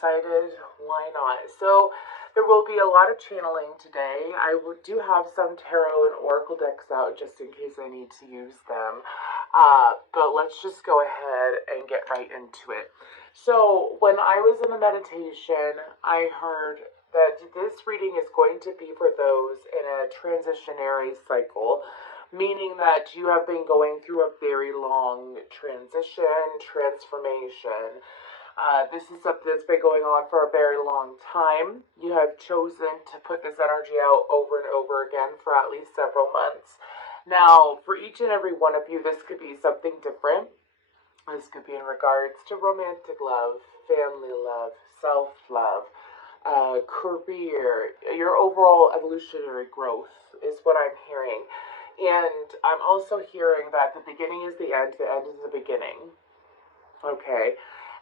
decided why not. So there will be a lot of channeling today. Do have some tarot and oracle decks out just in case I need to use them. But let's just go ahead and get right into it. So when I was in the meditation, I heard that this reading is going to be for those in a transitionary cycle, meaning that you have been going through a very long transformation. This is something that's been going on for a very long time. You have chosen to put this energy out over and over again for at least several months. Now, for each and every one of you, this could be something different. This could be in regards to romantic love, family love, self-love, career, your overall evolutionary growth is what I'm hearing. And I'm also hearing that the beginning is the end is the beginning. Okay.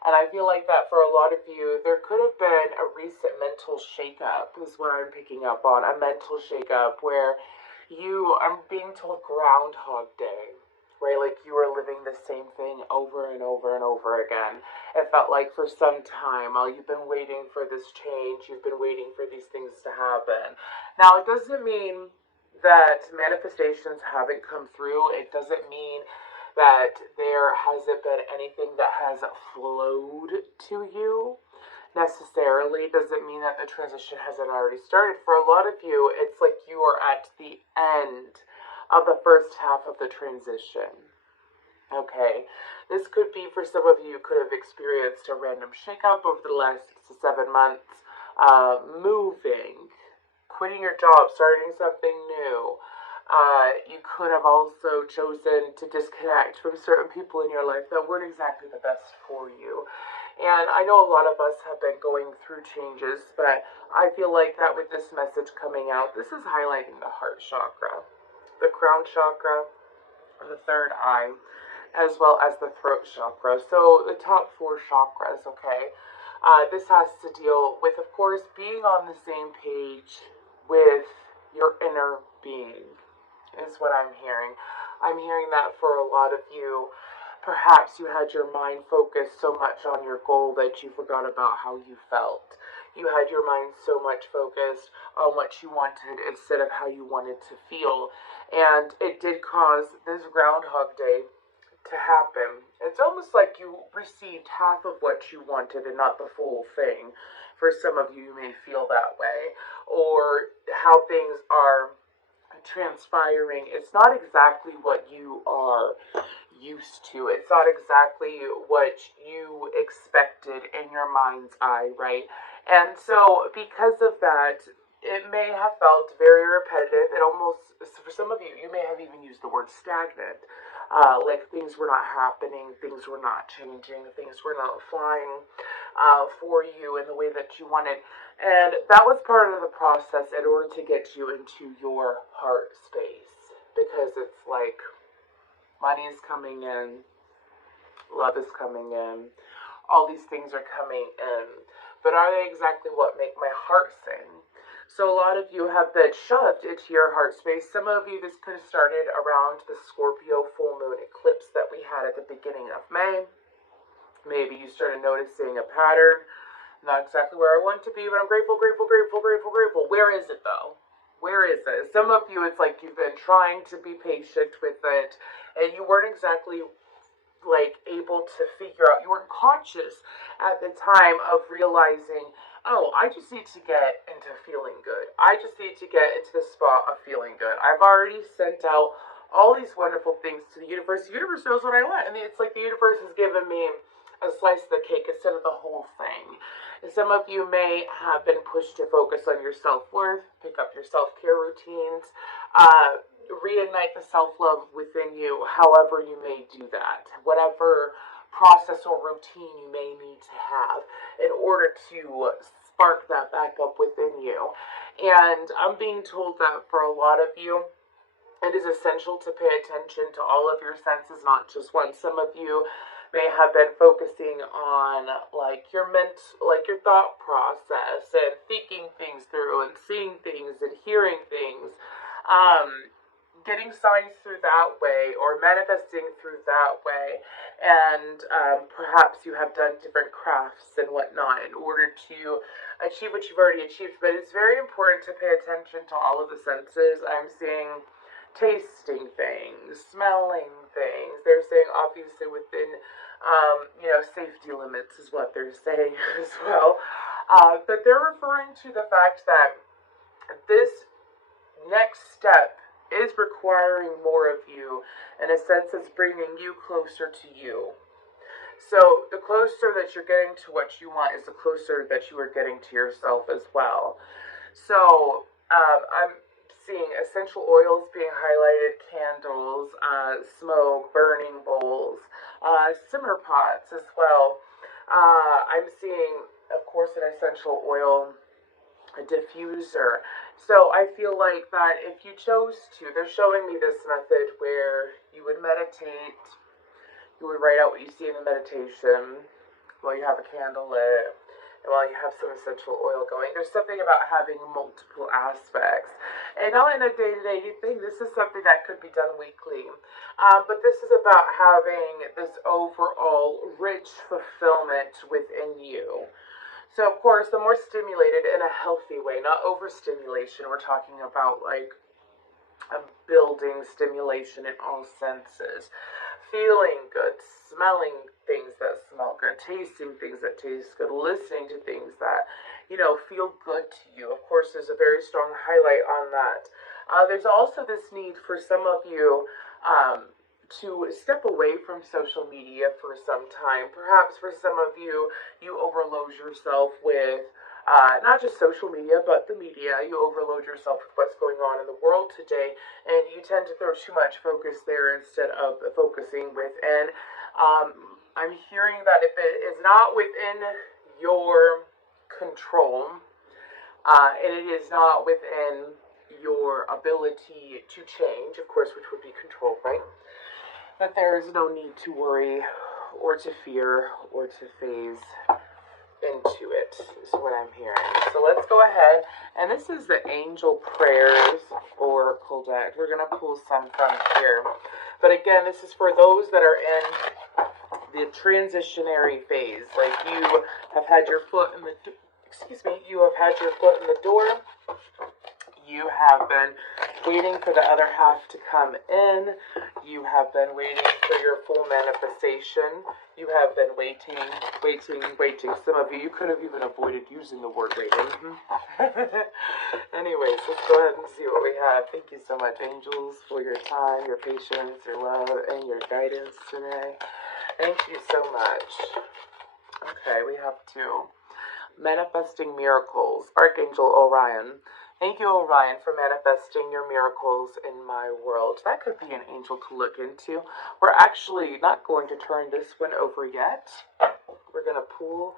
And I feel like that for a lot of you, there could have been a recent mental shakeup, is what I'm picking up on. A mental shakeup where I'm being told Groundhog Day, right? Like you were living the same thing over and over and over again. It felt like for some time, you've been waiting for this change, you've been waiting for these things to happen. Now, it doesn't mean that manifestations haven't come through. It doesn't mean that there hasn't been anything that has flowed to you necessarily. Doesn't mean that the transition hasn't already started. For a lot of you, it's like you are at the end of the first half of the transition. Okay, this could be for some of you, could have experienced a random shakeup over the last 6 to 7 months, moving, quitting your job, starting something new. You could have also chosen to disconnect from certain people in your life that weren't exactly the best for you. And I know a lot of us have been going through changes, but I feel like that with this message coming out, this is highlighting the heart chakra, the crown chakra, the third eye, as well as the throat chakra. So the top 4 chakras, okay? This has to deal with, of course, being on the same page with your inner being, is what I'm hearing. I'm hearing that for a lot of you, perhaps you had your mind focused so much on your goal that you forgot about how you felt. You had your mind so much focused on what you wanted instead of how you wanted to feel. And it did cause this Groundhog Day to happen. It's almost like you received half of what you wanted and not the full thing. For some of you, you may feel that way. Or how things are transpiring, it's not exactly what you are used to. It's not exactly what you expected in your mind's eye, right? And so because of that, it may have felt very repetitive. It almost, for some of you, you may have even used the word stagnant. Like things were not happening, things were not changing, things were not flying for you in the way that you wanted. And that was part of the process in order to get you into your heart space. Because it's like money is coming in, love is coming in, all these things are coming in. But are they exactly what make my heart sing? So a lot of you have been shoved into your heart space. Some of you, this could have started around the Scorpio full moon eclipse that we had at the beginning of May. Maybe you started noticing a pattern. Not exactly where I want to be, but I'm grateful, grateful, grateful, grateful, grateful. Where is it though? Where is it? Some of you, it's like you've been trying to be patient with it, and you weren't exactly like able to figure out, you weren't conscious at the time of realizing, oh, I just need to get into feeling good. I just need to get into the spot of feeling good. I've already sent out all these wonderful things to the universe. The universe knows what I want. And it's like the universe has given me a slice of the cake instead of the whole thing. And some of you may have been pushed to focus on your self-worth, pick up your self-care routines, reignite the self-love within you, however you may do that. Whatever process or routine you may need to have in order to spark that back up within you. And I'm being told that for a lot of you, it is essential to pay attention to all of your senses, not just one. Some of you may have been focusing on like your thought process and thinking things through and seeing things and hearing things. getting signs through that way, or manifesting through that way. And perhaps you have done different crafts and whatnot in order to achieve what you've already achieved. But it's very important to pay attention to all of the senses. I'm seeing tasting things, smelling things. They're saying obviously within, safety limits is what they're saying as well. But they're referring to the fact that this next step is requiring more of you. In a sense, it's bringing you closer to you. So the closer that you're getting to what you want is the closer that you are getting to yourself as well. So I'm seeing essential oils being highlighted, candles, smoke, burning bowls, simmer pots as well. I'm seeing, of course, an essential oil, a diffuser. So I feel like that if you chose to, they're showing me this method where you would meditate, you would write out what you see in the meditation while you have a candle lit, and while you have some essential oil going. There's something about having multiple aspects. And not in a day-to-day thing, this is something that could be done weekly. But this is about having this overall rich fulfillment within you. So, of course, the more stimulated in a healthy way, not overstimulation. We're talking about like a building stimulation in all senses. Feeling good, smelling things that smell good, tasting things that taste good, listening to things that, feel good to you. Of course, there's a very strong highlight on that. There's also this need for some of you to step away from social media for some time. Perhaps for some of you, you overload yourself with not just social media, but the media. You overload yourself with what's going on in the world today, and you tend to throw too much focus there instead of focusing within. I'm hearing that if it is not within your control, and it is not within your ability to change, of course, which would be control, right? That there is no need to worry or to fear or to phase into it, is what I'm hearing. So let's go ahead, and this is the Angel Prayers Oracle deck. We're going to pull some from here. But again, this is for those that are in the transitionary phase. Like you have had your foot in the, you have had your foot in the door. You have been waiting for the other half to come in. You have been waiting for your full manifestation. You have been waiting. Some of you could have even avoided using the word waiting. Anyways, let's go ahead and see what we have. Thank you so much, angels, for your time, your patience, your love, and your guidance today. Thank you so much. Okay, we have two. Manifesting miracles. Archangel Orion. Thank you, Orion, for manifesting your miracles in my world. That could be an angel to look into. We're actually not going to turn this one over yet. We're going to pull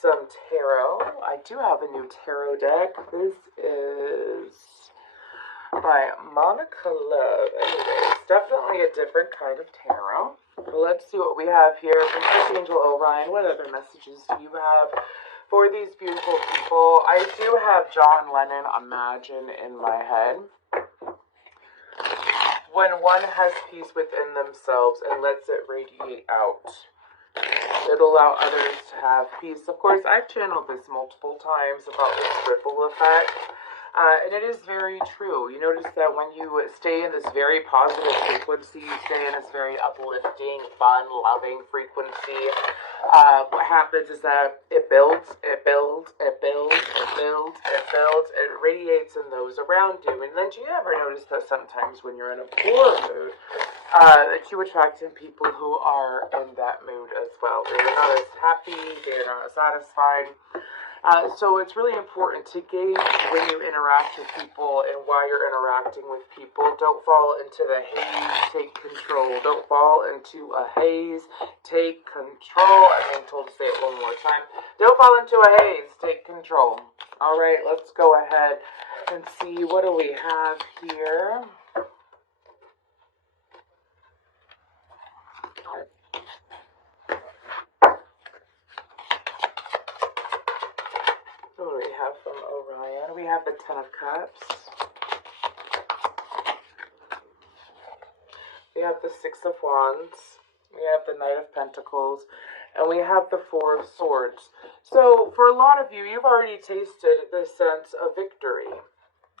some tarot. I do have a new tarot deck. This is by Monica Love. Anyways, definitely a different kind of tarot. So let's see what we have here from Archangel Orion. What other messages do you have for these beautiful people? I do have John Lennon, Imagine, in my head. When one has peace within themselves and lets it radiate out, it'll allow others to have peace. Of course, I've channeled this multiple times about this ripple effect. And it is very true. You notice that when you stay in this very positive frequency, you stay in this very uplifting, fun, loving frequency, what happens is that it builds, it radiates in those around you. And then do you ever notice that sometimes when you're in a poor mood, that you attract in people who are in that mood as well? They're not as happy, they're not as satisfied. So it's really important to gauge when you interact with people and why you're interacting with people. Don't fall into the haze, take control. Don't fall into a haze, take control. I'm being told to say it one more time. Don't fall into a haze, take control. All right, let's go ahead and see what do we have here. What do we have from Orion? We have the Ten of Cups. have the Six of Wands, we have the Knight of Pentacles, and we have the Four of Swords. So for a lot of you, you've already tasted the sense of victory,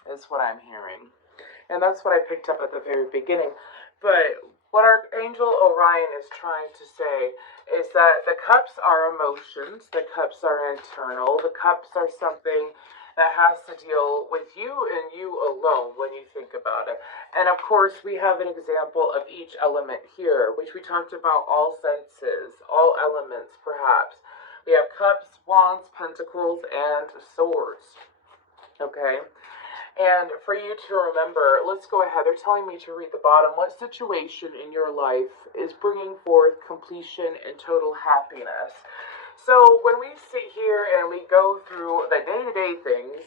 is what I'm hearing. And that's what I picked up at the very beginning. But what Archangel Orion is trying to say is that the cups are emotions, the cups are internal, the cups are something that has to deal with you and you alone when you think about it. And of course, we have an example of each element here, which we talked about all senses, all elements perhaps. We have cups, wands, pentacles, and swords. Okay? And for you to remember, let's go ahead. They're telling me to read the bottom. What situation in your life is bringing forth completion and total happiness? So when we sit here and we go through the day-to-day things,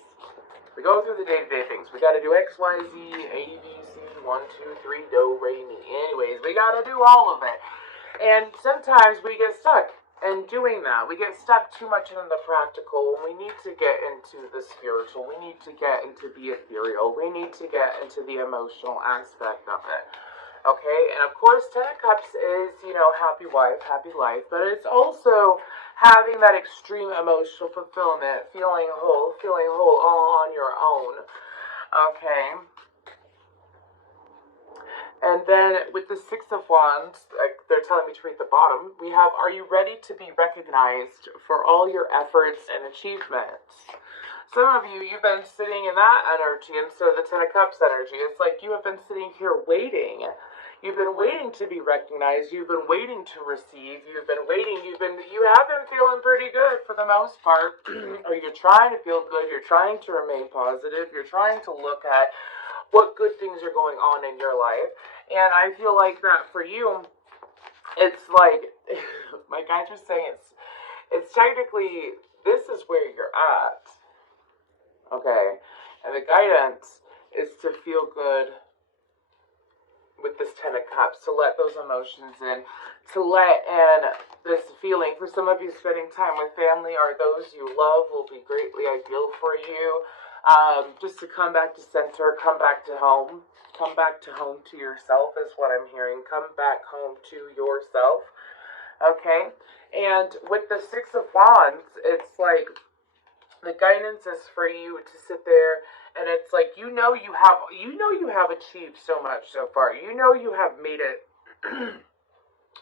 we got to do X, Y, Z, A, B, C, 1, 2, 3, do, re, mi. Anyways, we got to do all of it. And sometimes we get stuck in doing that. We get stuck too much in the practical when we need to get into the spiritual. We need to get into the ethereal. We need to get into the emotional aspect of it. Okay, and of course, Ten of Cups is, happy wife, happy life, but it's also having that extreme emotional fulfillment, feeling whole all on your own. Okay. And then with the Six of Wands, they're telling me to read the bottom, we have, are you ready to be recognized for all your efforts and achievements? Some of you, you've been sitting in that energy instead of the Ten of Cups energy. It's like you have been sitting here waiting. You've been waiting to be recognized. You've been waiting to receive. You have been feeling pretty good for the most part. Or you're trying to feel good. You're trying to remain positive. You're trying to look at what good things are going on in your life. And I feel like that for you, it's like, my guys are saying it's technically, this is where you're at. Okay. And the guidance is to feel good with this Ten of Cups, to let those emotions in, to let in this feeling. For some of you, spending time with family or those you love will be greatly ideal for you. Just to come back to center, come back to home to yourself is what I'm hearing. Come back home to yourself. Okay? And with the Six of Wands, it's like the guidance is for you to sit there, and it's like you have achieved so much so far. You know you have made it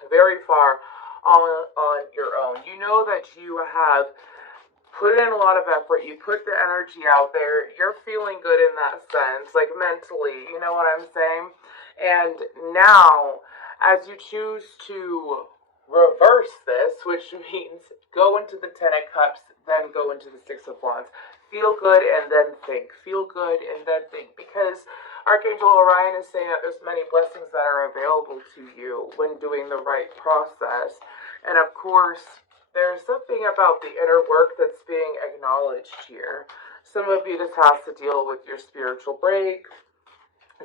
very far on your own. You know that you have put in a lot of effort. You put the energy out there. You're feeling good in that sense, like mentally. You know what I'm saying? And now, as you choose to reverse this, which means go into the Ten of Cups, then go into the Six of Wands. Feel good and then think. Feel good and then think. Because Archangel Orion is saying that there's many blessings that are available to you when doing the right process. And of course, there's something about the inner work that's being acknowledged here. Some of you, this has to deal with your spiritual break.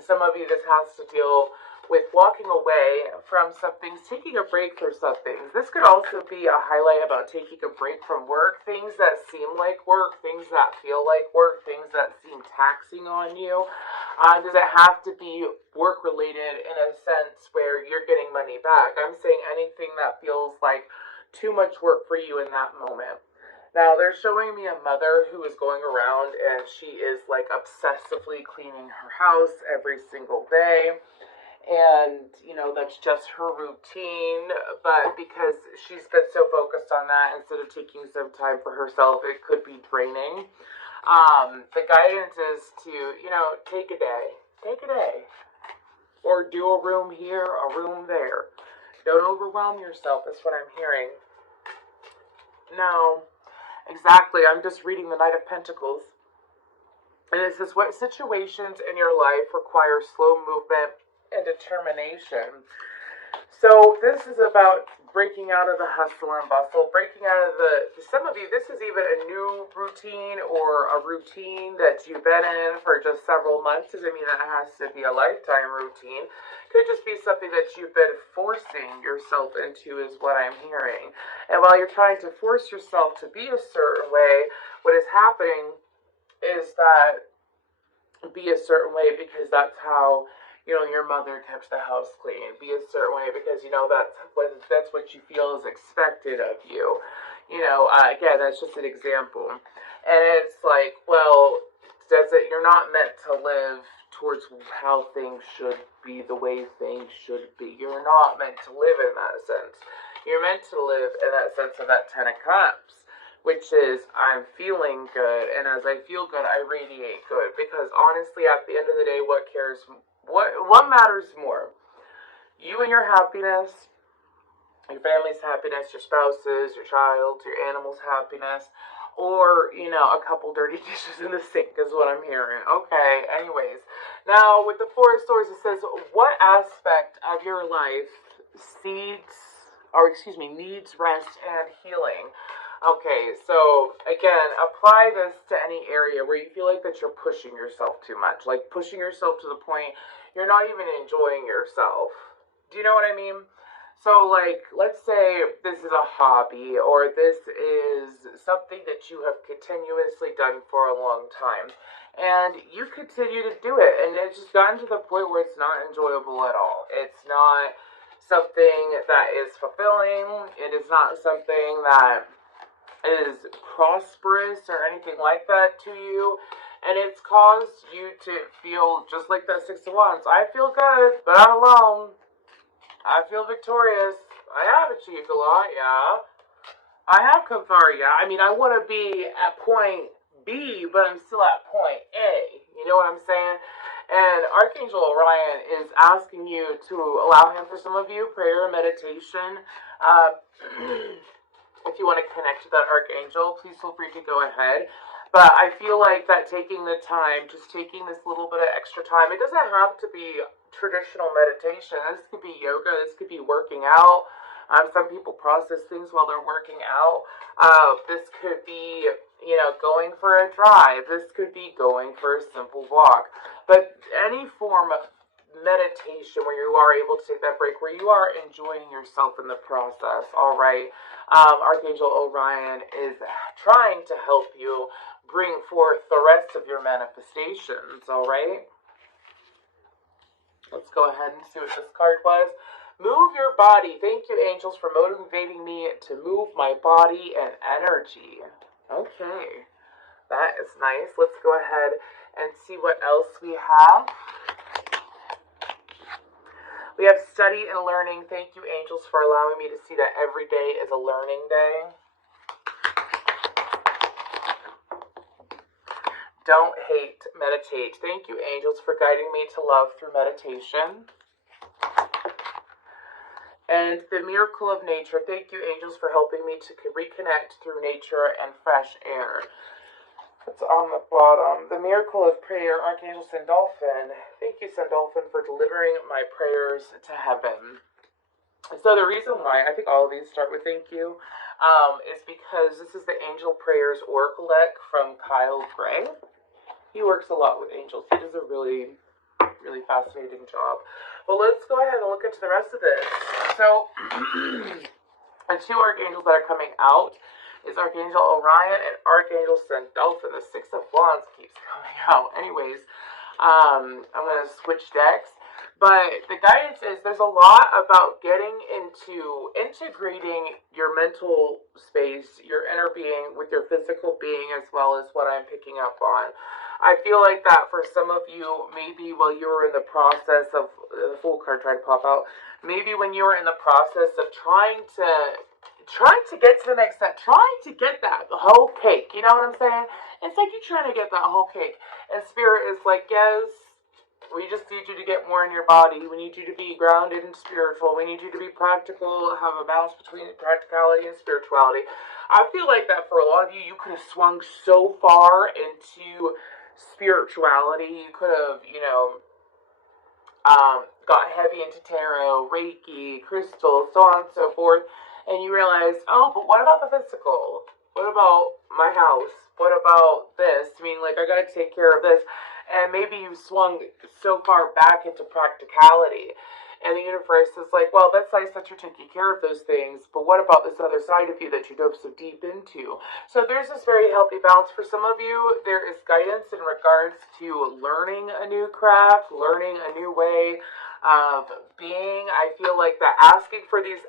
Some of you, this has to deal with walking away from some things, taking a break from some things. This could also be a highlight about taking a break from work, things that seem like work, things that feel like work, things that seem taxing on you. Does it have to be work-related in a sense where you're getting money back? I'm saying anything that feels like too much work for you in that moment. Now, they're showing me a mother who is going around and she is like obsessively cleaning her house every single day. And, that's just her routine. But because she's been so focused on that, instead of taking some time for herself, it could be draining. The guidance is to, take a day. Take a day. Or do a room here, a room there. Don't overwhelm yourself, is what I'm hearing. No, exactly. I'm just reading the Knight of Pentacles. And it says, what situations in your life require slow movement and determination? So this is about breaking out of the hustle and bustle, breaking out of some of you, this is even a new routine or a routine that you've been in for just several months. Doesn't mean that it has to be a lifetime routine. Could just be something that you've been forcing yourself into, is what I'm hearing. And while you're trying to force yourself to be a certain way, what is happening is that be a certain way because that's how your mother kept the house clean. Be a certain way because that's what you feel is expected of you. Again, that's just an example, and it's like, well, does it? You're not meant to live towards how things should be, the way things should be. You're not meant to live in that sense. You're meant to live in that sense of that Ten of Cups, which is I'm feeling good, and as I feel good, I radiate good. Because honestly, at the end of the day, what cares? What matters more? You and your happiness, your family's happiness, your spouse's, your child's, your animal's happiness, or a couple dirty dishes in the sink is what I'm hearing. Okay. Anyways, now with the Four of Swords, it says what aspect of your life needs rest and healing. Okay, so again, apply this to any area where you feel like that you're pushing yourself too much. Like pushing yourself to the point you're not even enjoying yourself. Do you know what I mean? So like, let's say this is a hobby or this is something that you have continuously done for a long time. And you continue to do it, and it's just gotten to the point where it's not enjoyable at all. It's not something that is fulfilling. It is not something that is prosperous or anything like that to you, and it's caused you to feel just like that Six of Wands. I feel good, but I'm alone. I feel victorious. I have achieved a lot, yeah. I have come far, yeah. I mean, I want to be at point B, but I'm still at point A. You know what I'm saying? And Archangel Orion is asking you to allow him, for some of you, prayer and meditation. If you want to connect with that Archangel, please feel free to go ahead. But I feel like that taking the time, just taking this little bit of extra time, it doesn't have to be traditional meditation. This could be yoga. This could be working out. Some people process things while they're working out. This could be, going for a drive. This could be going for a simple walk. But any form of meditation where you are able to take that break, where you are enjoying yourself in the process, all right? Archangel Orion is trying to help you bring forth the rest of your manifestations, all right? Let's go ahead and see what this card was. Move your body. Thank you, angels, for motivating me to move my body and energy. Okay, that is nice. Let's go ahead and see what else we have. We have study and learning. Thank you, angels, for allowing me to see that every day is a learning day. Don't hate, meditate. Thank you, angels, for guiding me to love through meditation. And the miracle of nature. Thank you, angels, for helping me to reconnect through nature and fresh air. It's on the bottom. The miracle of prayer, Archangel Sandalphon. Thank you, Sandalphon, for delivering my prayers to heaven. So the reason why I think all of these start with thank you is because this is the Angel Prayers Oracle deck from Kyle Gray. He works a lot with angels. He does a really, really fascinating job. Well, let's go ahead and look into the rest of this. So, the two archangels that are coming out is Archangel Orion and Archangel Sandalphon. The Six of Wands keeps coming out. Anyways, I'm going to switch decks. But the guidance is there's a lot about getting into integrating your mental space, your inner being with your physical being, as well as what I'm picking up on. I feel like that for some of you, maybe while you were in the process of, the Fool card tried to pop out, maybe when you were in the process of trying to get to the next step, trying to get that whole cake, you know what I'm saying? It's like you're trying to get that whole cake, and Spirit is like, yes, we just need you to get more in your body. We need you to be grounded and spiritual. We need you to be practical, have a balance between practicality and spirituality. I feel like that for a lot of you, you could have swung so far into spirituality. You could have, got heavy into tarot, Reiki, crystals, so on and so forth. And you realize, oh, but what about the physical? What about my house? What about this? I mean, like, I gotta take care of this. And maybe you swung so far back into practicality. And the universe is like, well, that's nice that you're taking care of those things, but what about this other side of you that you dove so deep into? So there's this very healthy balance for some of you. There is guidance in regards to learning a new craft, learning a new way of being. I feel like that ask for these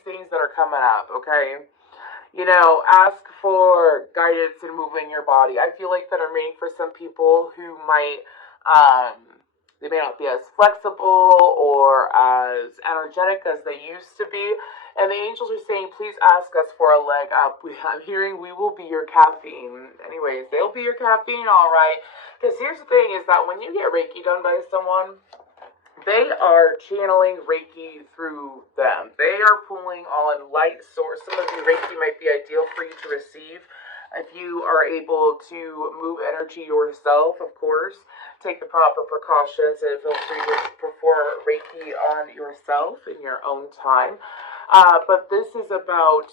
things that are coming up, okay? Ask for guidance in moving your body. I feel like that I'm reading for some people who might, they may not be as flexible or as energetic as they used to be. And the angels are saying, please ask us for a leg up. I'm hearing we will be your caffeine. Anyways, they'll be your caffeine, all right. Because here's the thing is that when you get Reiki done by someone, they are channeling Reiki through them. They are pulling on light source. Some of you, Reiki might be ideal for you to receive. If you are able to move energy yourself, of course, take the proper precautions and feel free to perform Reiki on yourself in your own time. But this is about,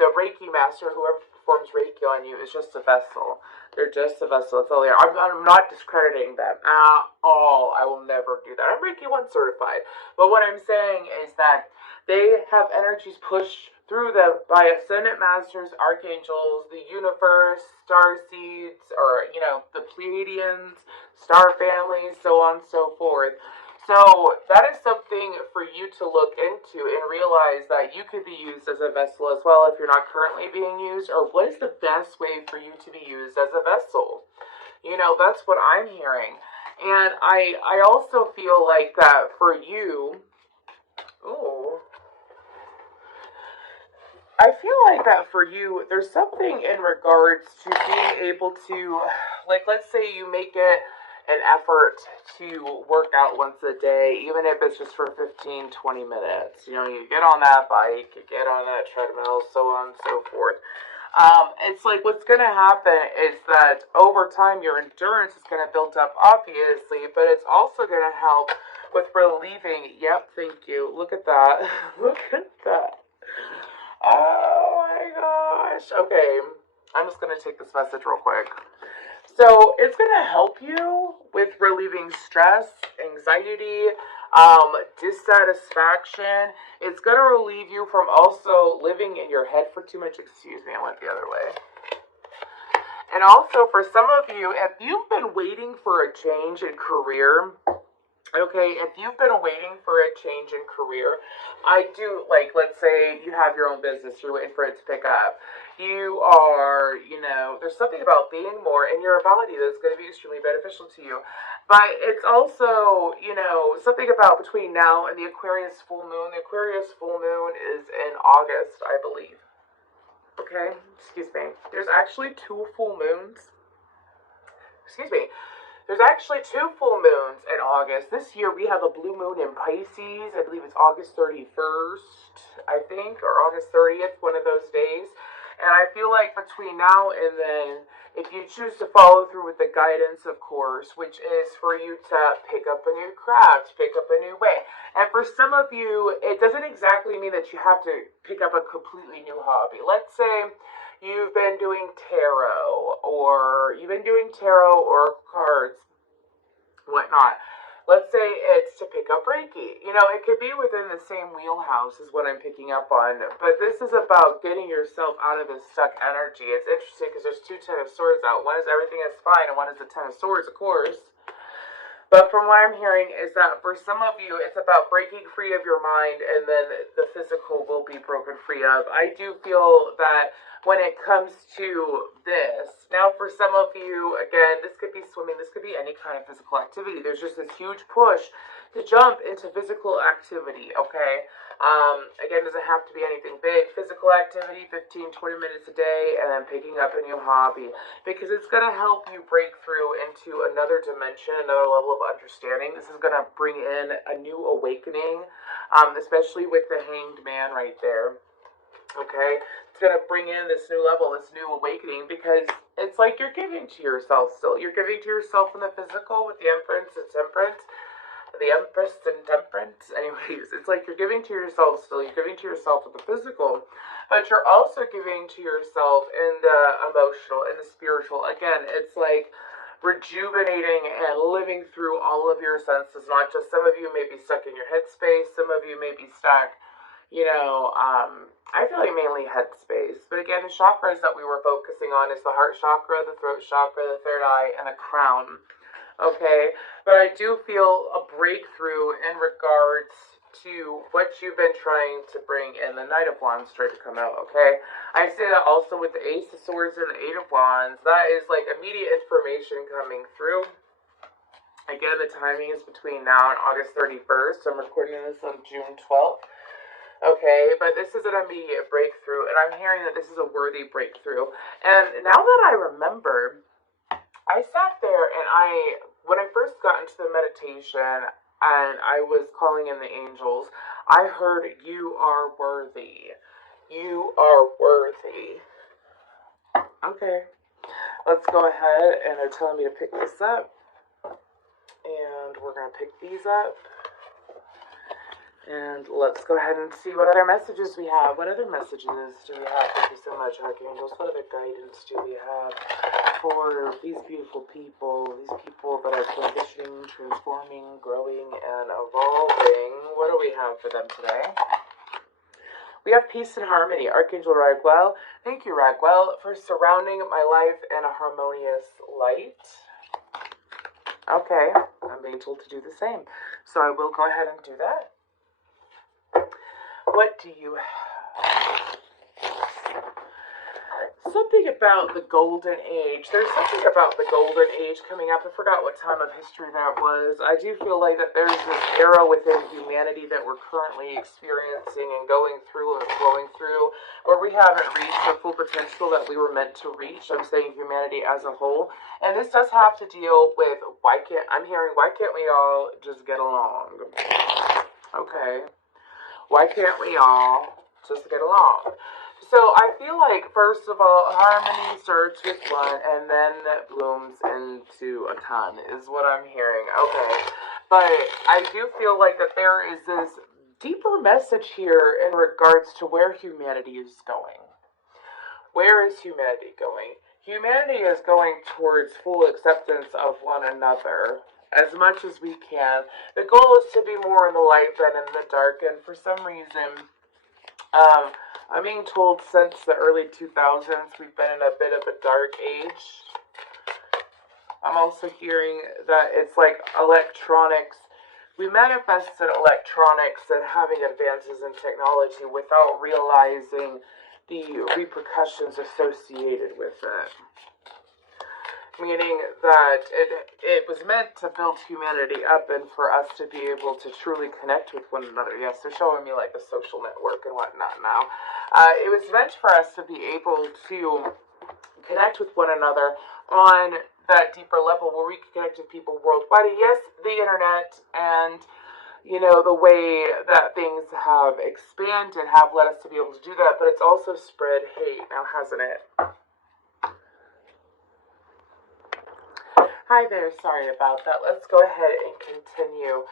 the Reiki master, whoever performs Reiki on you, is just a vessel. They're just a vessel. That's all they are. I'm not discrediting them at all. I will never do that. I'm Reiki 1 certified. But what I'm saying is that they have energies pushed through them by ascendant masters, archangels, the universe, star seeds, or, the Pleiadians, star families, so on and so forth. So that is something for you to look into and realize that you could be used as a vessel as well if you're not currently being used, or what is the best way for you to be used as a vessel. That's what I'm hearing. And I also feel like that for you, I feel like that for you, there's something in regards to being able to, like, let's say you make it an effort to work out once a day, even if it's just for 15, 20 minutes. You get on that bike, you get on that treadmill, so on and so forth. It's like what's going to happen is that over time your endurance is going to build up, obviously, but it's also going to help with relieving. Yep, thank you. Look at that. Look at that. Oh my gosh. Okay, I'm just going to take this message real quick. So it's going to help you with relieving stress, anxiety, dissatisfaction. It's going to relieve you from also living in your head for too much. Excuse me, I went the other way. And also for some of you, if you've been waiting for a change in career, okay, if you've been waiting for a change in career, let's say you have your own business, you're waiting for it to pick up. You are, there's something about being more in your body that's going to be extremely beneficial to you. But it's also, something about between now and the Aquarius full moon. The Aquarius full moon is in August, I believe. Okay, excuse me. There's actually 2 full moons. Excuse me. There's actually 2 full moons in August. This year we have a blue moon in Pisces. I believe it's August 31st, I think, or August 30th, one of those days. And I feel like between now and then, if you choose to follow through with the guidance, of course, which is for you to pick up a new craft, pick up a new way. And for some of you, it doesn't exactly mean that you have to pick up a completely new hobby. Let's say you've been doing tarot or cards, whatnot. Let's say it's to pick up Reiki. It could be within the same wheelhouse is what I'm picking up on. But this is about getting yourself out of this stuck energy. It's interesting because there's 2 Ten of Swords out. One is everything is fine, and one is the Ten of Swords, of course. But from what I'm hearing is that for some of you, it's about breaking free of your mind, and then the physical will be broken free of. I do feel that when it comes to this, now for some of you, again, this could be swimming, this could be any kind of physical activity. There's just this huge push to jump into physical activity, okay? Again, doesn't have to be anything big. Physical activity, 15, 20 minutes a day, and then picking up a new hobby. Because it's going to help you break through into another dimension, another level of understanding. This is going to bring in a new awakening, especially with the Hanged Man right there. Okay? It's going to bring in this new level, this new awakening, because it's like you're giving to yourself still. You're giving to yourself in the physical with the Empress and Temperance. Anyways, it's like you're giving to yourself still. You're giving to yourself with the physical, but you're also giving to yourself in the emotional, in the spiritual. Again, it's like rejuvenating and living through all of your senses. Not just, some of you may be stuck in your headspace, some of you may be stuck, I feel like mainly headspace. But again, the chakras that we were focusing on is the heart chakra, the throat chakra, the third eye, and the crown. Okay, but I do feel a breakthrough in regards to what you've been trying to bring in. The Knight of Wands tried to come out, okay? I say that also with the Ace of Swords and the Eight of Wands. That is like immediate information coming through. Again, the timing is between now and August 31st. I'm recording this on June 12th. Okay, but this is an immediate breakthrough, and I'm hearing that this is a worthy breakthrough. And now that I remember, I sat there and when I first got into the meditation and I was calling in the angels, I heard, you are worthy. You are worthy. Okay, let's go ahead, and they're telling me to pick this up. And we're going to pick these up. And let's go ahead and see what other messages we have. What other messages do we have? Thank you so much, Archangels. What other guidance do we have for these beautiful people that are transitioning, transforming, growing, and evolving? What do we have for them today? We have peace and harmony. Archangel Raguel. Thank you, Raguel, for surrounding my life in a harmonious light. Okay, I'm being told to do the same. So I will go ahead and do that. What do you have? Something about the golden age. There's something about the golden age coming up. I forgot what time of history that was. I do feel like that there's this era within humanity that we're currently experiencing and going through and flowing through, where we haven't reached the full potential that we were meant to reach. I'm saying humanity as a whole. And this does have to deal with why can't we all just get along? Okay. Why can't we all just get along? So I feel like, first of all, harmony starts with one and then blooms into a ton is what I'm hearing. Okay. But I do feel like that there is this deeper message here in regards to where humanity is going. Where is humanity going? Humanity is going towards full acceptance of one another as much as we can. The goal is to be more in the light than in the dark, and for some reason, I'm being told since the early 2000s we've been in a bit of a dark age. I'm also hearing that it's like electronics. We manifested electronics and having advances in technology without realizing the repercussions associated with it. Meaning that it was meant to build humanity up and for us to be able to truly connect with one another. Yes, they're showing me like a social network and whatnot now. It was meant for us to be able to connect with one another on that deeper level where we can connect with people worldwide. And yes, the internet and the way that things have expanded have led us to be able to do that, but it's also spread hate now, hasn't it? Hi there, sorry about that. Let's go ahead and continue.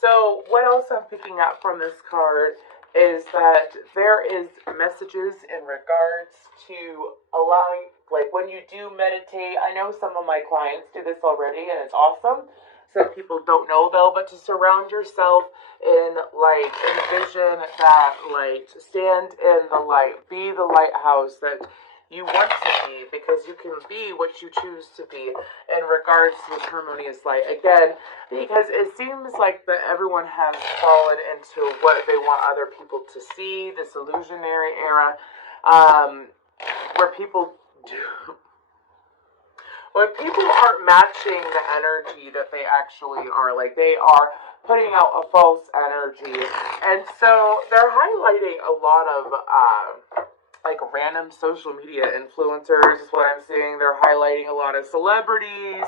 So what else I'm picking up from this card is that there is messages in regards to allowing, like when you do meditate, I know some of my clients do this already and it's awesome. Some people don't know though, but to surround yourself in light, envision that light, stand in the light, be the lighthouse that you want to be, because you can be what you choose to be in regards to this harmonious light. Again, because it seems like that everyone has fallen into what they want other people to see, this illusionary era, where people when people aren't matching the energy that they actually are, like they are putting out a false energy. And so they're highlighting a lot of like random social media influencers is what I'm seeing. They're highlighting a lot of celebrities.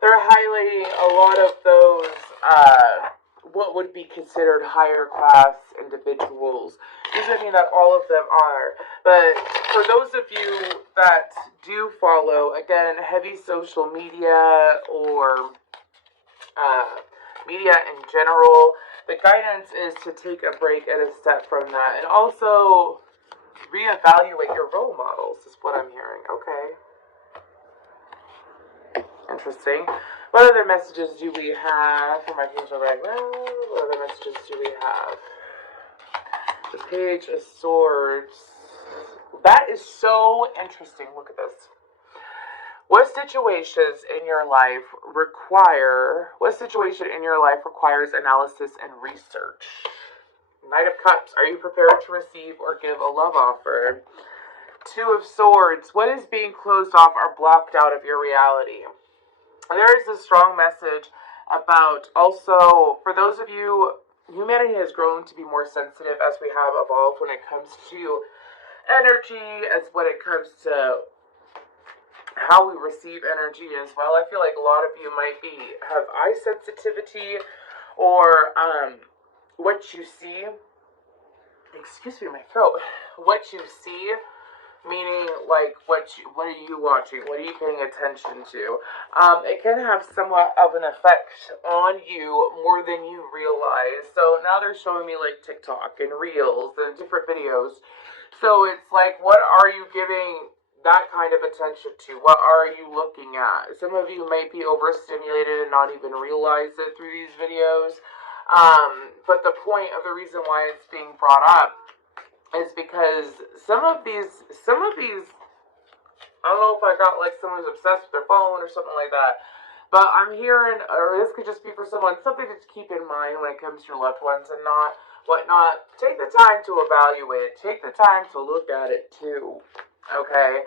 They're highlighting a lot of those what would be considered higher class individuals. Doesn't mean that all of them are. But for those of you that do follow, again, heavy social media or media in general, the guidance is to take a break and a step from that. And also reevaluate your role models is what I'm hearing. Okay. Interesting. What other messages do we have for my future background? What other messages do we have? The Page of Swords. That is so interesting. Look at this. What situation in your life requires analysis and research? Knight of Cups. Are you prepared to receive or give a love offer? Two of Swords. What is being closed off or blocked out of your reality? There is a strong message about also, for those of you, humanity has grown to be more sensitive as we have evolved when it comes to energy, as when it comes to how we receive energy as well. I feel like a lot of you might have eye sensitivity, or what you see, excuse me, my throat, what you see, meaning like what are you watching, what are you paying attention to? It can have somewhat of an effect on you more than you realize. So now they're showing me like TikTok and Reels and different videos. So it's like, what are you giving that kind of attention to? What are you looking at? Some of you might be overstimulated and not even realize it through these videos. But the point of the reason why it's being brought up is because some of these, I don't know if I got like someone's obsessed with their phone or something like that, but I'm hearing, or this could just be for someone, something to keep in mind when it comes to your loved ones and whatnot. Take the time to evaluate it. Take the time to look at it too. Okay?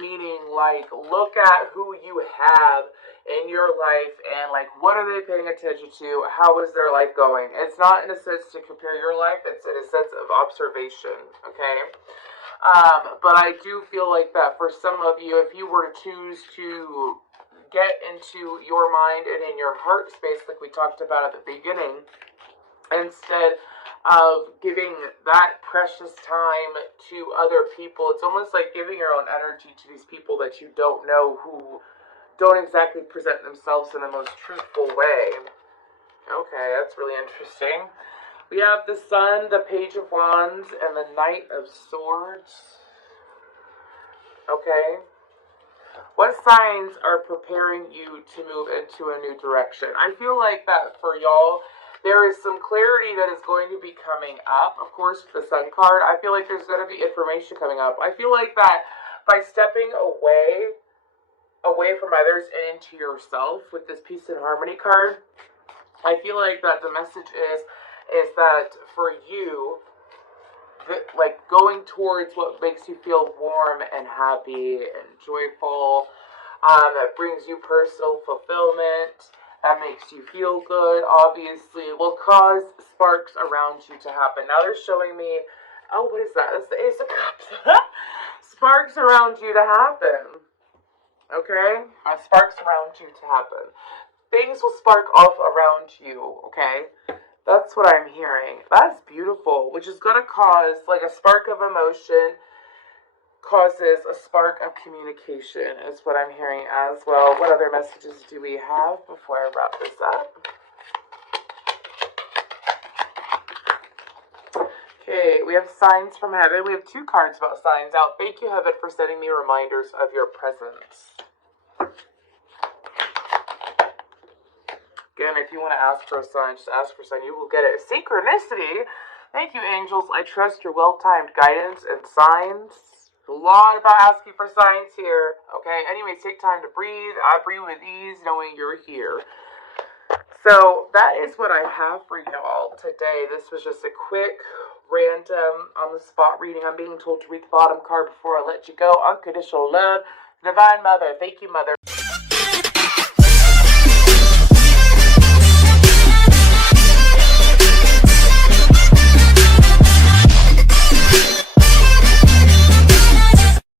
Meaning like, look at who you have in your life and like, what are they paying attention to? How is their life going? It's not in a sense to compare your life, it's in a sense of observation. Okay? But I do feel like that for some of you, if you were to choose to get into your mind and in your heart space, like we talked about at the beginning, instead of giving that precious time to other people, it's almost like giving your own energy to these people that you don't know, who don't exactly present themselves in the most truthful way. Okay, that's really interesting. We have the Sun, the Page of Wands, and the Knight of Swords. Okay. What signs are preparing you to move into a new direction? I feel like that for y'all, there is some clarity that is going to be coming up. Of course, the Sun card, I feel like there's going to be information coming up. I feel like that by stepping away from others and into yourself with this Peace and Harmony card, I feel like that the message is that for you, like going towards what makes you feel warm and happy and joyful, that brings you personal fulfillment, that makes you feel good, obviously, will cause sparks around you to happen. Now they're showing me, oh, what is that? That's the Ace of Cups. Sparks around you to happen. Okay? Sparks around you to happen. Things will spark off around you, okay? That's what I'm hearing. That's beautiful, which is going to cause, like, a spark of emotion causes a spark of communication, is what I'm hearing as well. What other messages do we have before I wrap this up? Okay, we have signs from heaven. We have two cards about signs out. Thank you, heaven, for sending me reminders of your presence. Again, if you want to ask for a sign, just ask for a sign. You will get it. Synchronicity. Thank you, angels. I trust your well-timed guidance and signs. A lot about asking for signs here. Okay, anyways, take time to breathe. I breathe with ease knowing you're here. So that is what I have for y'all today. This was just a quick, random, on-the-spot reading. I'm being told to read the bottom card before I let you go. Unconditional love. Divine Mother. Thank you, Mother.